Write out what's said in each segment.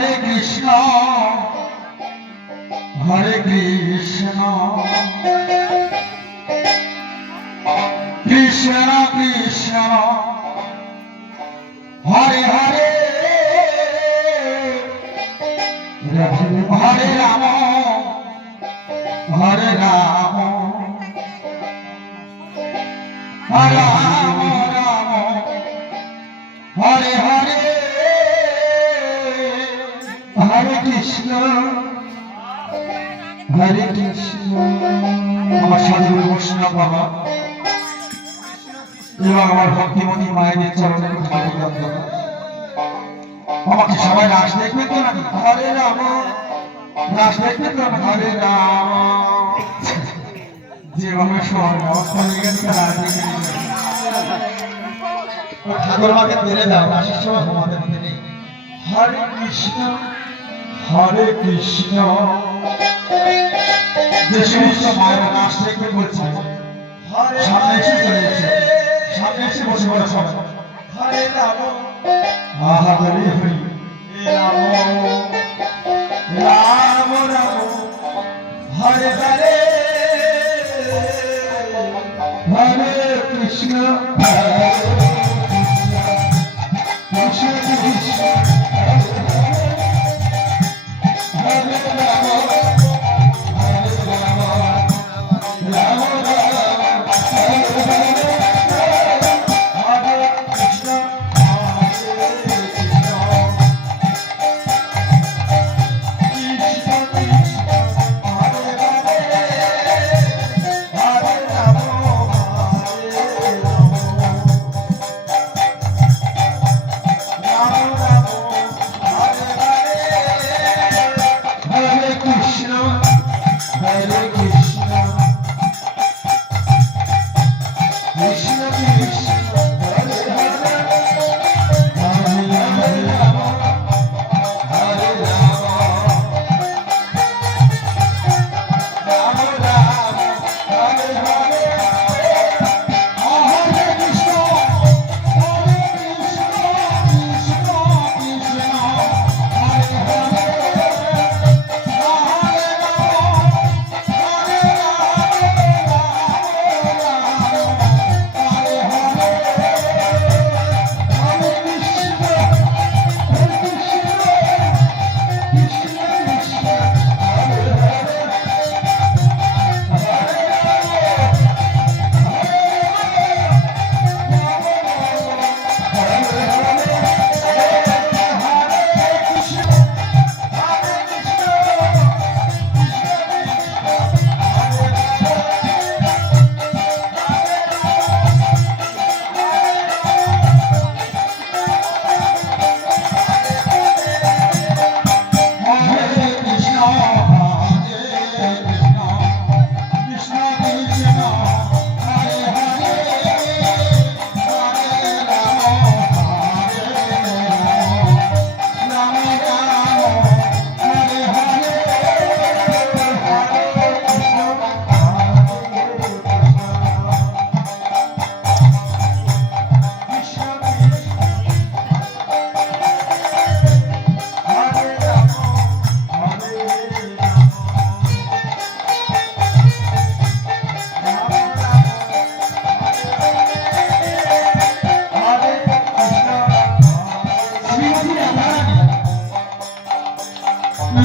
হরে কৃষ্ণ কৃষ্ণ কৃষ্ণ হরে হরে হরে রাম হরে রাম রাম রাম হরে হরে হরে কৃষ্ণ আমার সাধুর বৈষ্ণব বাবা এবং আমার ভক্তিমতী মায়েদের চরণে আমাকে সবাই রাস দেখবেন তো নাকি? হরে রাম রাস দেখবেন তো? হরে রাম যেভাবে সবার ব্যবস্থা হয়ে গেছে রাস দেখে ঠাকুর মাকে ফেলে দাও, রাসের সময় ঘুমাতে মধ্যে নেই। হরে কৃষ্ণ যে সমস্ত মায়েরা রাস দেখবে বলছে সামনে এসে চলে এসে সামনে এসে বসে বলে সবাই হরে রাম হরে হরি রাম রাম রাম হরে হরে হরে কৃষ্ণ কৃষ্ণ কৃষ্ণ হরে রাম হরে রাম রাম রাম হরে হরে হরে কৃষ্ণ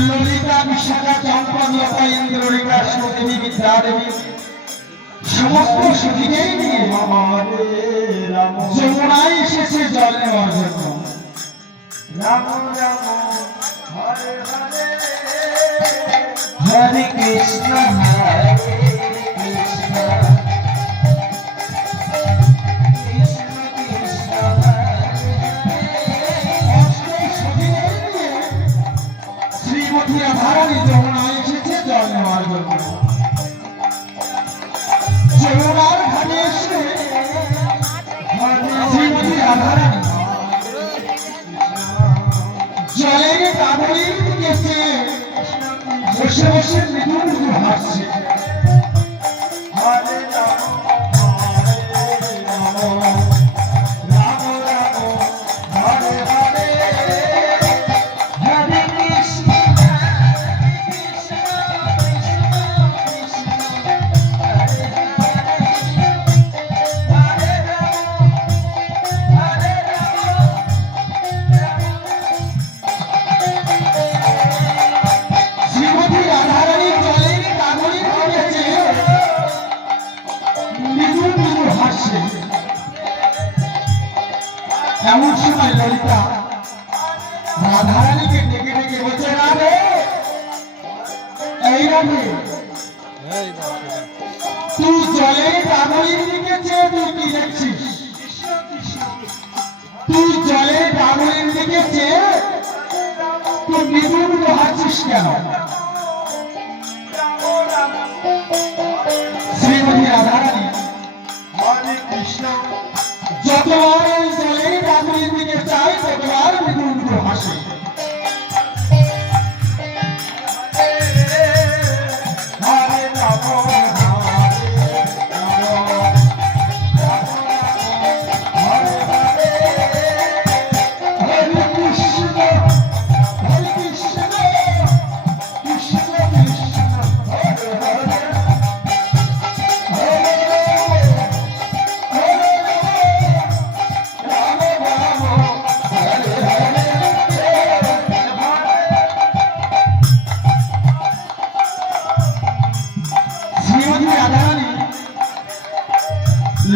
ললিতা বিশাখা চম্পা লতা ইন্দ্ররেখা সুদেবী বিদ্যাদেবী সমস্ত সখীকেই নিয়ে যমুনায় এসেছে জল নেওয়ার জন্য। রাম রাম হরে হরে হরে কৃষ্ণ হরে কৃষ্ণ শ্রীমতী রাধারানী যমুনায় এসেছে জল নেওয়ার জন্য। যমুনার ঘাটে এসে শ্রীমতী রাধারানী জলের কাঁদরির দিকে বসে বসে মৃদু মৃদু হাসছে। হরে রাম হরে রাম রাম রাম হরে হরে হরে সময় ললিতা রাধারানীকে ডেকে ডেকে বলছে, রাধে এই রাধে, তুই জলের ডাবলির দিকে চেয়ে তুই কি দেখছিস? তুই জলের ডাবলির দিকে চেয়ে তুই মৃদু মৃদু হাসছিস কেন? শ্রীমতী রাধারানী যতবার এই জলের ডাবলির দিকে চাই ততবার মৃদু মৃদু হাসে।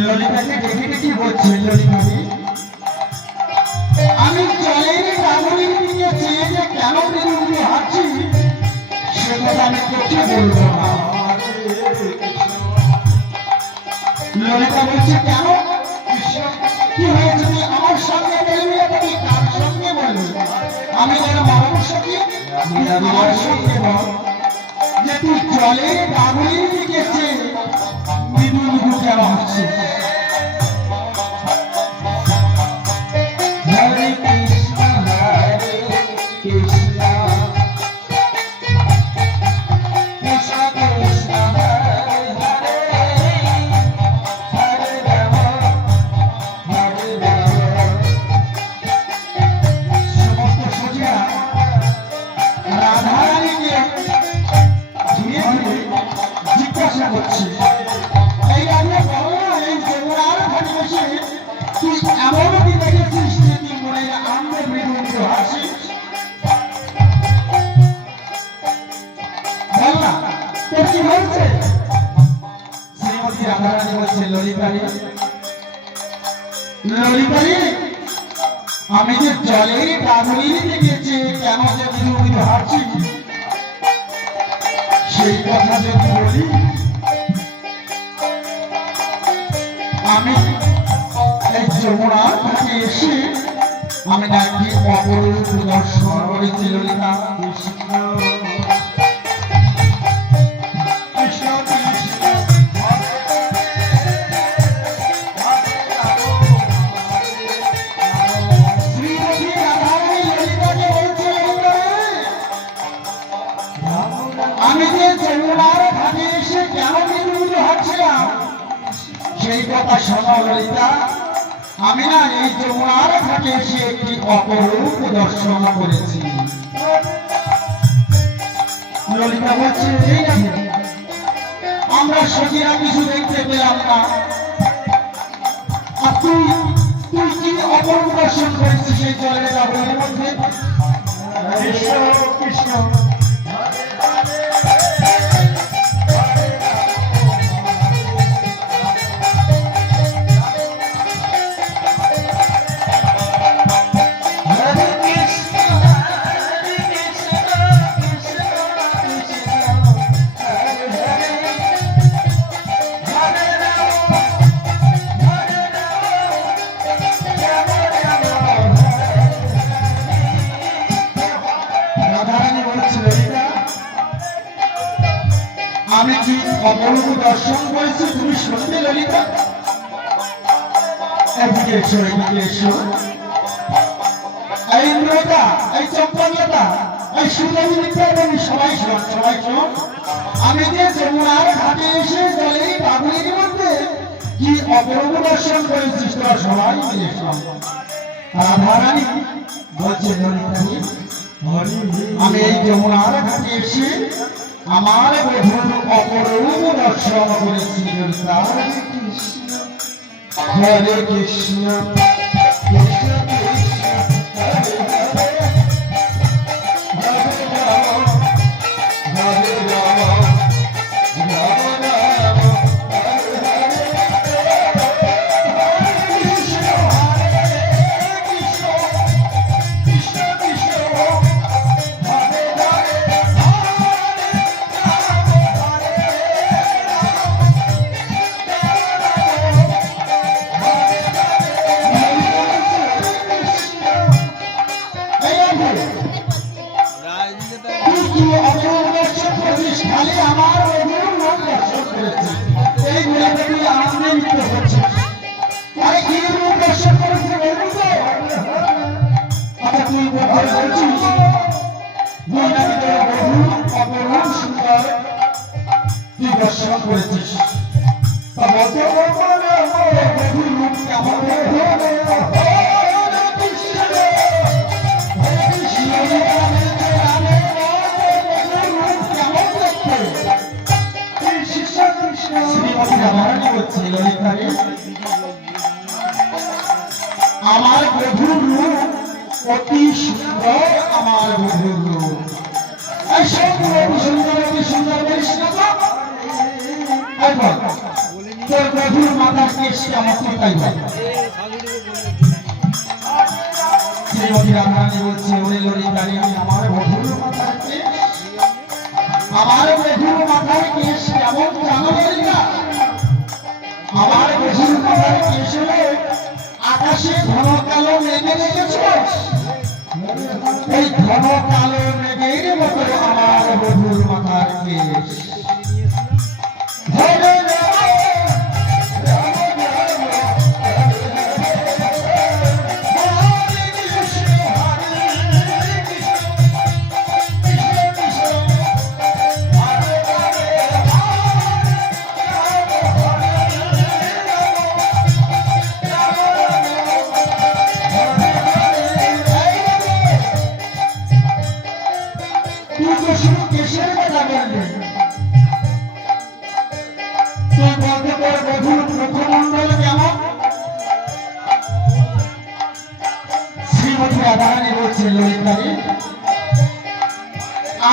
ললিতাকে ডেকে ডেকে বলছে, ললিতাকে আমি জলের ডাবলির দিকে চেয়ে যে কেন মৃদু মৃদু হাসছি সে কথা আমি তোকে বলবো না। ললিতা বলছে, কেন কি হয়েছে? তুই আমার সঙ্গে বলবি, তুমি কার সঙ্গে বলবি? আমি যেন মানুষ কি আমার সঙ্গে বল যে তুই জলের ডাবলির দিকে চেয়ে মৃদু মৃদু কেন হাসছিস? আমি যে জলের ডাবলির দিকে চেয়ে কেন যে মৃদু মৃদু হাসছি সেই কথা যদি বলি, আমি এই যমুনার ঘাটে এসে আমি নাকি অপরূপ দর্শন করেছি ললিতা। আমি যে যমুনার ঘাটে এসে কেন মৃদু মৃদু হাঁটছিলাম সেই কথা শোনো ললিতা। আমি না এই যমুনার ঘাটে এসে একটি অপরূপ দর্শন করেছি। ললিতা বলছে, এই না আমরা সখীরা কিছু দেখতে পেলাম না, আর তুই তুই কি অপরূপ দর্শন করেছিস সেই জলের ডাবলের মধ্যে? কৃষ্ণ কৃষ্ণ আমি কি অপরূপ দর্শন করেছি তুমি শুনতে ললিতা? এদিকে এসো, এদিকে এসো। এই ইন্দ্রতা, এই চম্পকলতা, এই সুন্দরী সবাই শোন, সবাই শোন। আমি যে যমুনার ঘাটে এসে জলের ডাবলির মধ্যে কি অপরূপ দর্শন করেছিস তোরা সবাই মিলে শোন। রাধারানী বলছে, ললিতাকে আমি এই যমুনার ঘাটে এসে আমার বধূর অপরূপ দর্শন করেছি ললিতা। হরে কৃষ্ণ কৃষ্ণ কৃষ্ণ হরে হরে, হরে রাম হরে রাম, রাম রাম হরে হরে, হরে কৃষ্ণ কৃষ্ণ কি অপূর্ব দর্শন করেছিস, খালি আমার বধূর রূপ দর্শন করেছিস, এই বলে তুমি আনন্দে লিপ্ত হচ্ছিস। আরে কি রূপ দর্শন করেছিস বলবি তো? আচ্ছা তুই বলছিস তুই নাকি তোর বধূ অপরূপ সুন্দর তুই দর্শন করেছিস, তা বলতে বধূর রূপ কেমন? আমার বধূর রূপ অতি সুন্দর, আমার বধূর রূপ অতি সুন্দর বলিস না তো? তোর বধূর মাথার কেশ কেমন তাই বল। শ্রীমতী রাধারানী বলছে ওরে ললিতারে আমার বধূর মাথার কেশ, আমার বধূর মাথার কেশ কেমন জানো ললিতা? আমার বধূর মাথার কেশ হলে আকাশে ঘন কালো মেঘে রেখেছিস, এই ঘন কালো মেঘের মতো আমার বধূর মাথার কেশ।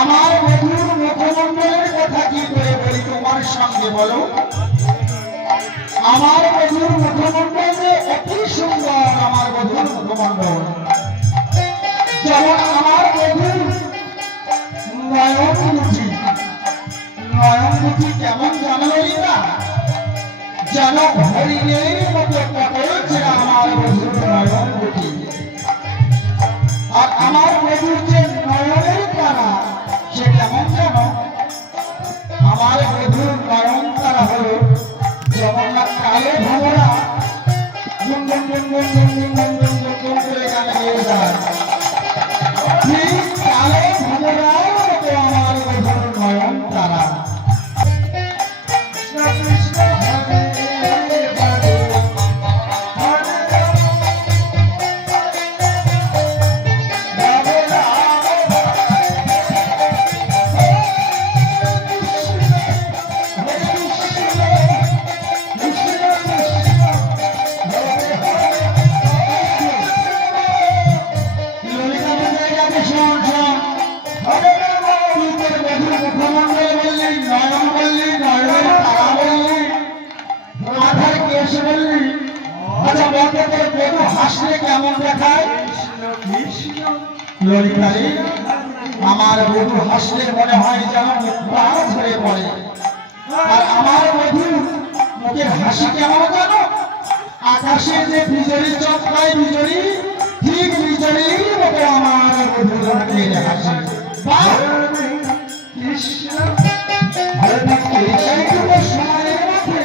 আমার বধূর মুখমণ্ডলের কথা কি করে বলি তোমার সঙ্গে বলো? আমার বধূর মুখমণ্ডল যে অতি সুন্দর, আমার বধূর মুখমণ্ডল যেমন আমার বধূর নয়নমুখী, নয়নমুখী কেমন জানো ললিতা? যেন হরিণের মতো করেছে আমার বধূর নয়নমুখী। আর আমার বধূর যে নয়নের তারা সে কেমন জানো? আমার বধূর নয়ন তারা হলো যেমন কালো ভ্রমরা গুনগুন গুনগুন গুনগুন গুনগুন গুনগুন করে গান গেয়ে যায়, ঠিক কালো ভ্রমরার মতো আমার বধূর নয়ন তারা। আমার বধূ হাসলে মনে হয় যেন প্রাণ ঝরে পড়ে। আর আমার বধূ মুখের হাসি কেমন জানো? আকাশে যে বিজলি চমকায় বিজলি, ঠিক বিজলির মতো আমার বধূর মুখের হাসি। সময়ের মধ্যে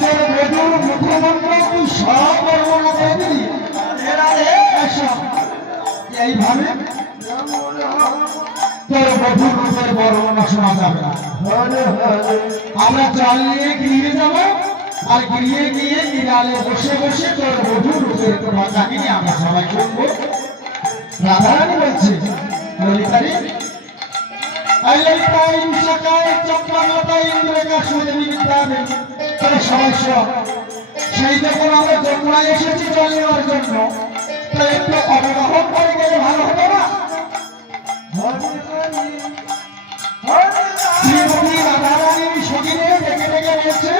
তোর বধূর মুখমণ্ডল তুই সব বর্ণনা করে দিলি। এইভাবে তোর বধূর রূপের বর্ণনা শোনা যাবে না। আমরা জল নিয়ে গিয়ে যাব, আর গিয়ে গিয়ে গিরালে বসে বসে তোর বধূর রূপের কোনো কাহিনী আমরা সবাই শুনবো। রাধারানী বলছে ললিতারে সেই যখন আমরা যমুনায় এসেছি জল নেওয়ার জন্য, একটু অবগাহন করে গেলে ভালো হবে না? শ্রীমতী রাধারানী সখীরে ডেকে ডেকে বলছে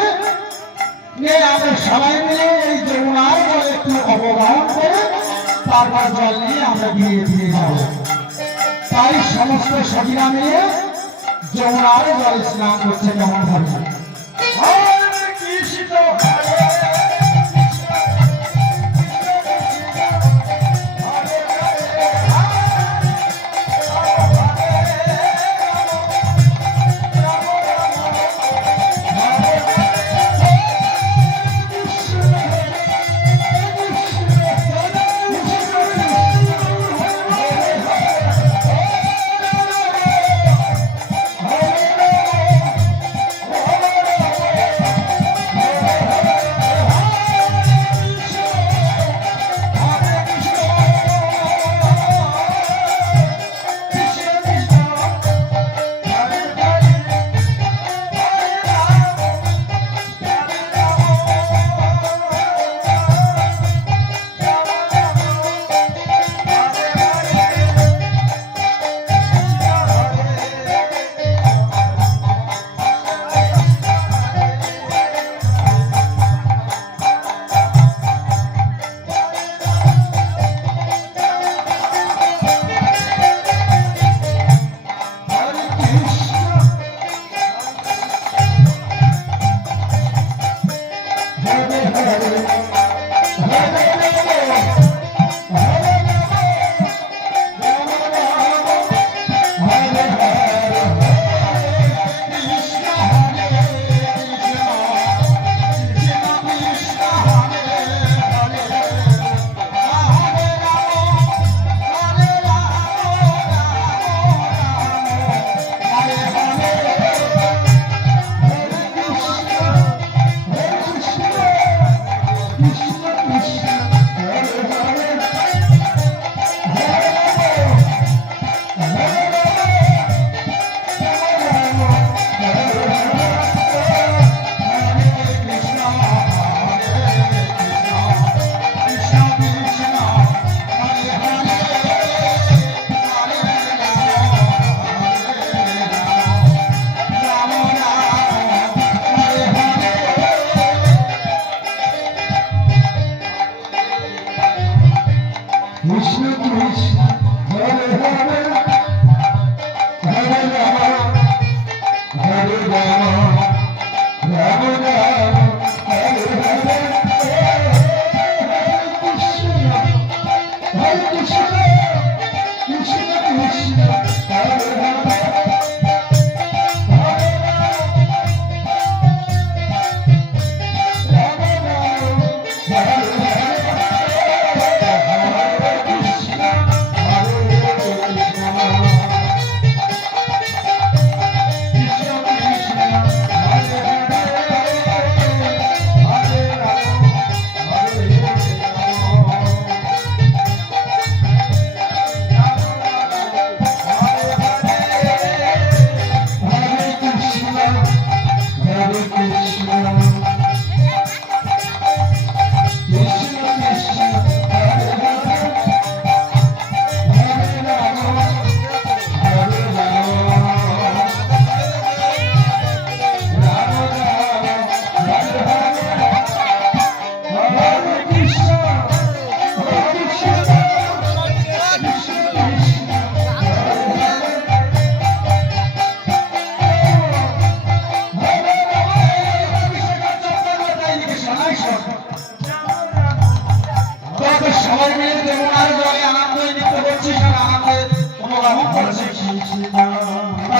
যে আমরা সবাই মিলে এই যমুনার জল একটু অবগাহন করে তারপর জল নিয়ে আমরা ধীরে ধীরে যাব। তাই সমস্ত সখীরা মিলে যমুনার জল স্নান করছে কেমন ভাবে।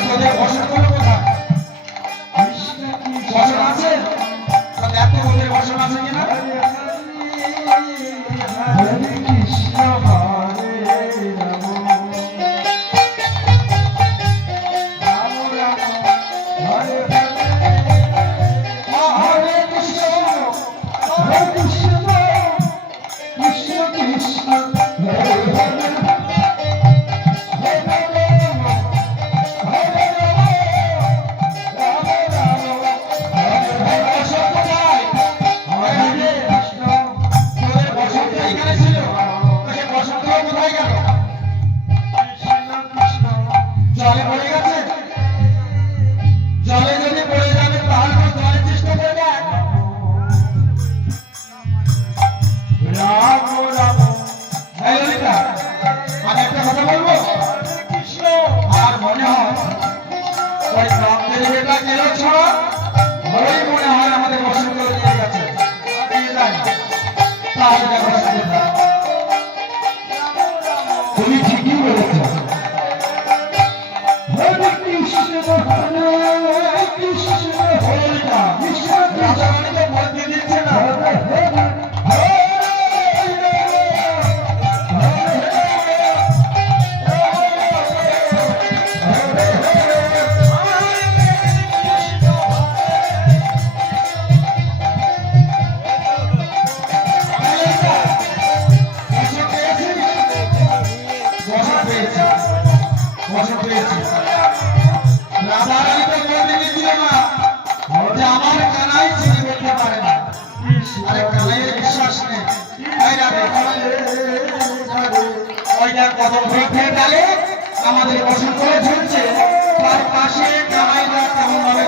তোদের বসন গুলো কোথায়? বসন আছে? এত তোদের বসন আছে কিনা? জলে পড়ে গেছে? জলে যদি পড়ে যাবে তাহলে জলের চেষ্টা করে দেখ। এই ললিতা, আমি একটা কথা বলবো। আমার মনে হয় ওই কামদের বেটা গেল ছড়া, ওই মনে হয় আমাদের বসন্ত দিয়ে গেছে। তাহলে দেখো তুমি ঠিকই বলেছ। আমার কানাই চিনি বলতে পারে না। আরে কানাইয়ের বিশ্বাস নেই। ওই দেখ কত বৃক্ষের ডালে আমাদের বসন করে ঝুলছে, তার পাশে কানাইরা কেমন ভাবে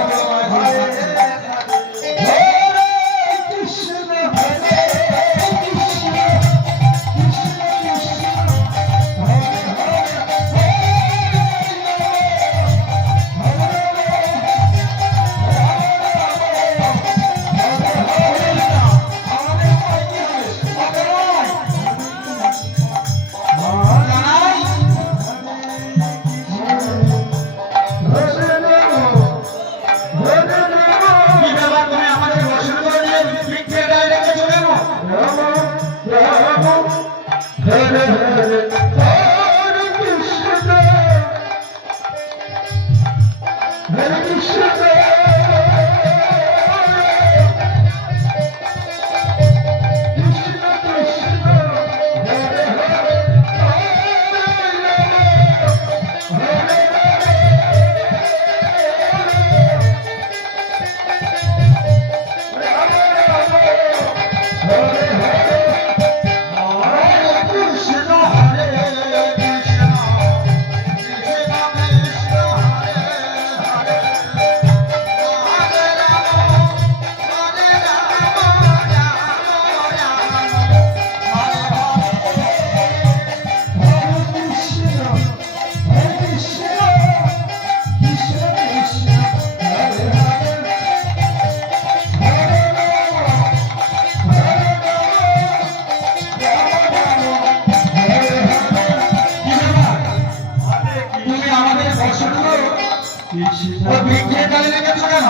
বৃক্ষের ডালে রেখেছো কেন?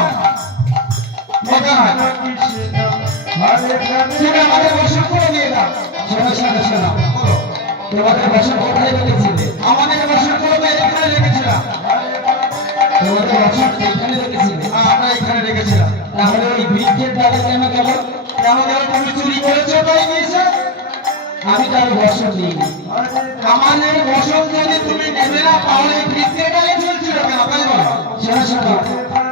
তুমি আমাদের বসন করে দিয়ে দাও। শোনো শোনো শোনো, তোমাদের বসন কোথায় রেখেছিলে? আমাদের বসন করে এখানে রেখেছিলাম। তোমাদের বসন এখানে রেখেছিলে? আমরা এখানে রেখেছিলাম। তাহলে ওই বৃক্ষের ডালে কেন গেল? কেন গেল? তুমি চুরি করেছো তাই নিয়েছে? আমি তার বসন দিইনি। আমাদের বসন যদি তুমি নেবে না তাহলে বৃক্ষের ডালে ঝুলছিল কেন? তাই বলো। শোনো শোনো,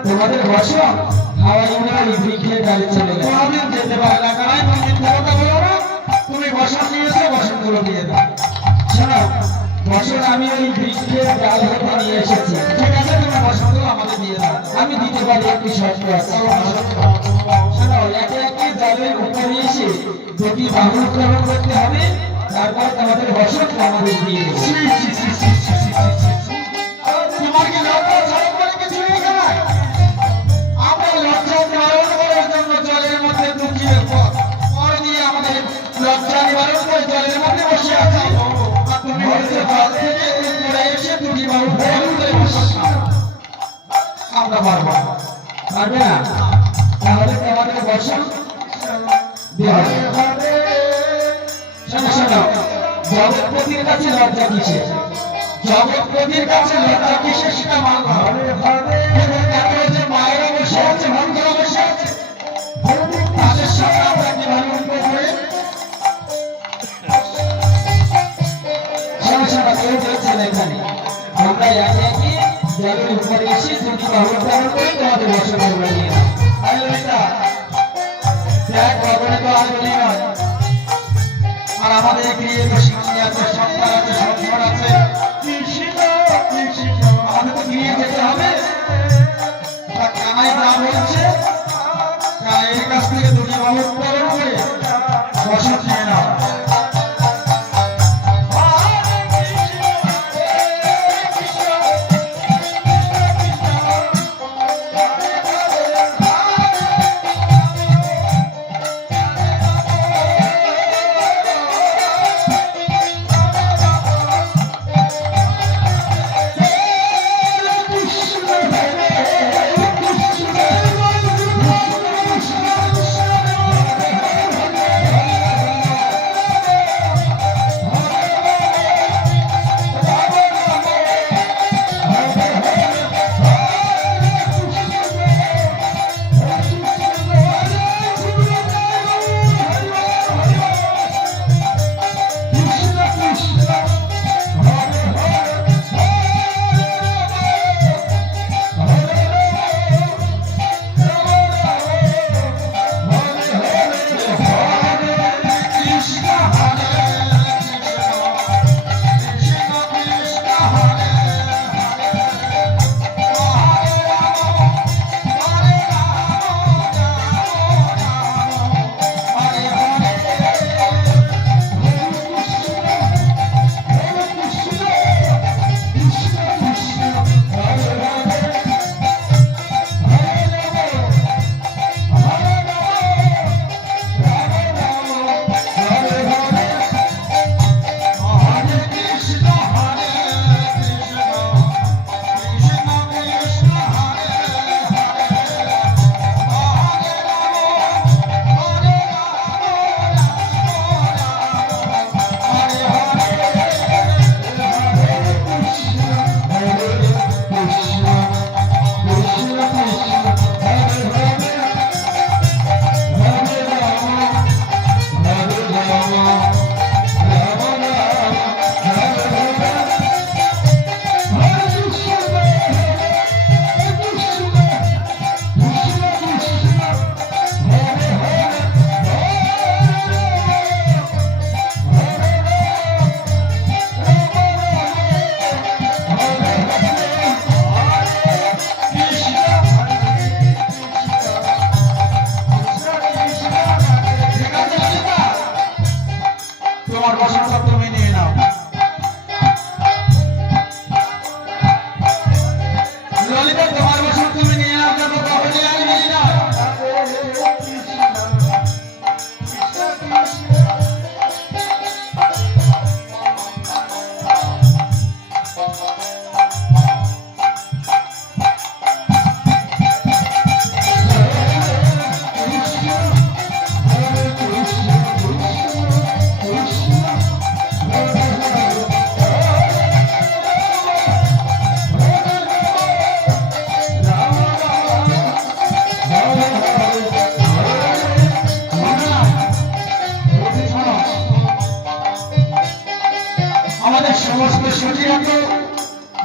তোমাদের বসন হাওয়াই উড়ে বৃক্ষের ডালে চলে গেল। আমি যেতে পারি না, কারণ তুমি মিথ্যা কথা বলো না। তুমি বসন নিয়েছো, বসন গুলো দিয়ে দাও। শোনো, বসন আমি ওই বৃক্ষের ডাল হতে নিয়ে এসেছি। ঠিক আছে, তুমি বসন গুলো আমাকে দিয়ে দাও। আমি দিতে পারি একটি শর্ত আছে। শোনো, একে একে জলের উপরে এসে দুটি বাহু উত্তোলন করতে হবে, তারপর তোমাদের বসন আমাদের দিয়ে দেবে। তোমার কি লজ্জা ছাড়া করে কিছু নেই? আমরা লজ্জা নিবারণ করার জন্য জলের মধ্যে ঢুকিয়ে পর দিয়ে আমাদের লজ্জা নিবারণ করে জলের মধ্যে বসে আছি। তুমি জল থেকে পড়ে এসে দুটি বাহু আমরা পারবো না। পারবে না? তাহলে তোমাদের বসন দেওয়া হবে। শোনো শোনো, জগৎপতির কাছে লজ্জা কিসের? জগৎপতির কাছে লজ্জা কিসের সেটা মানতে হবে। দেখো যে মায়েরা বসে আছে, ভক্তরা বসে আছে, তাদের সাথে আমরা কিভাবে উঠবো করে? শোনো শোনো, কেউ বলছে না এখানে আমরা একে একে জলের উপরে এসে যদি বাহুর গ্রহণ করে তোমাদের বসন নিয়ে নাও। ললিতা দেখ, ভগবানে তো আর বলি নয়, আর আমাদের গৃহে তো স্বামী আছে, সন্তান আছে, সংসার আছে, আমাদের তো গৃহে যেতে হবে। কানাই যা বলছে, কানাইয়ের কাছ থেকে দুটি বাহু উত্তোলন করে বসন নিয়ে নাও।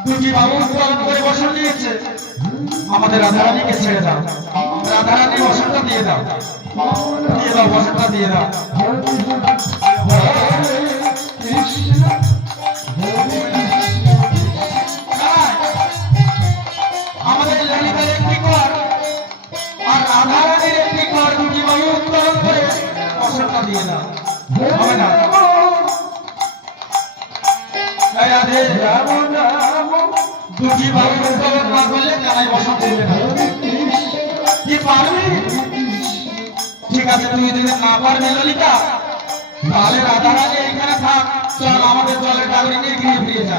দুটি বাবু পালন করে বসন নিয়েছে, আমাদের রাধারানীকে ছেড়ে দাও, রাধারানী বসনটা দিয়ে দাও, দিয়ে দাও, বসনটা দিয়ে দাও। আমাদের ললিতার একটি কর আর রাধারানীর একটি কর, দুটি বাবু উত্তোলন করে বসনটা দিয়ে দাও। হবে না? রাধে দুটি বাবু উত্তোলন না করলে কানাই বসন দিলে না। কি পারবি? ঠিক আছে, তুই যদি না পারবি ললিতা, তাহলে রাধারানী এখানে থাক, চল আমাদের দলের ডাগরি নিয়ে গিয়ে ফিরে যা।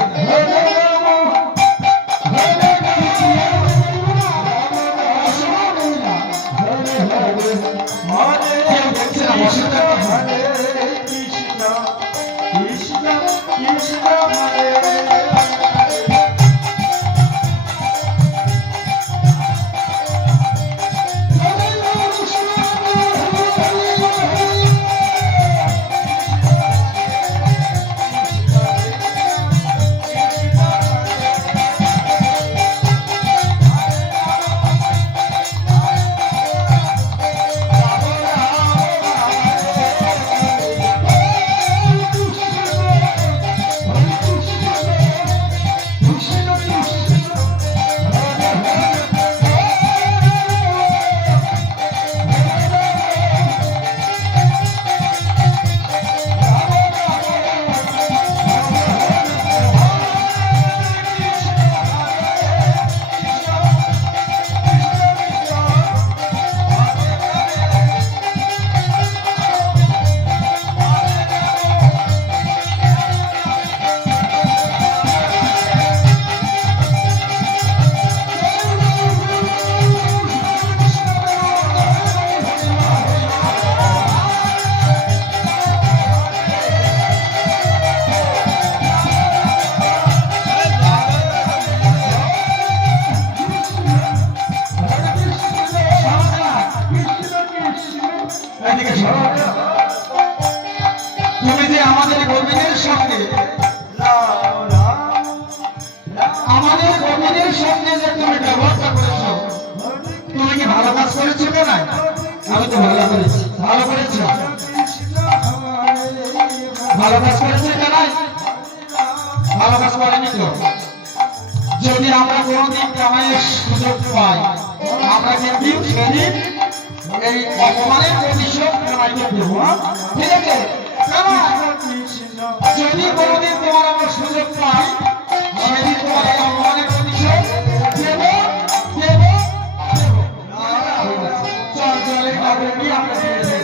আমাদের গোবিন্দের সঙ্গে যে তুমি ব্যবহারটা করেছো, তুমি কি ভালো কাজ করেছো না? আমি তো ভালো করেছি। ভালো করেছো, ভালো কাজ করেছে না? ভালো কাজ করেনি তো। যদি আমরা কোনোদিন কামাইয়ের সুযোগ পাই, আমরা কিন্তু সেদিন এই অপমানের প্রতিশোধ কামাইতে দেবো। ঠিক আছে? যদি কোনোদিন তোমার আমরা সুযোগ পাই, সেদিন তোমার এই অপমানের প্রতিশোধ দেব দেব দেব। চল জলে কাপড় নিয়ে আমরা ফিরে যাই।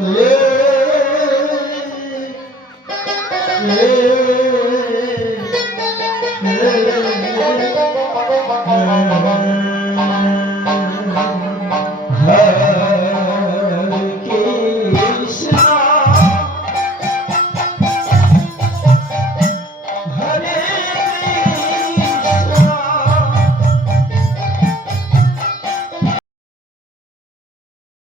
Yeah.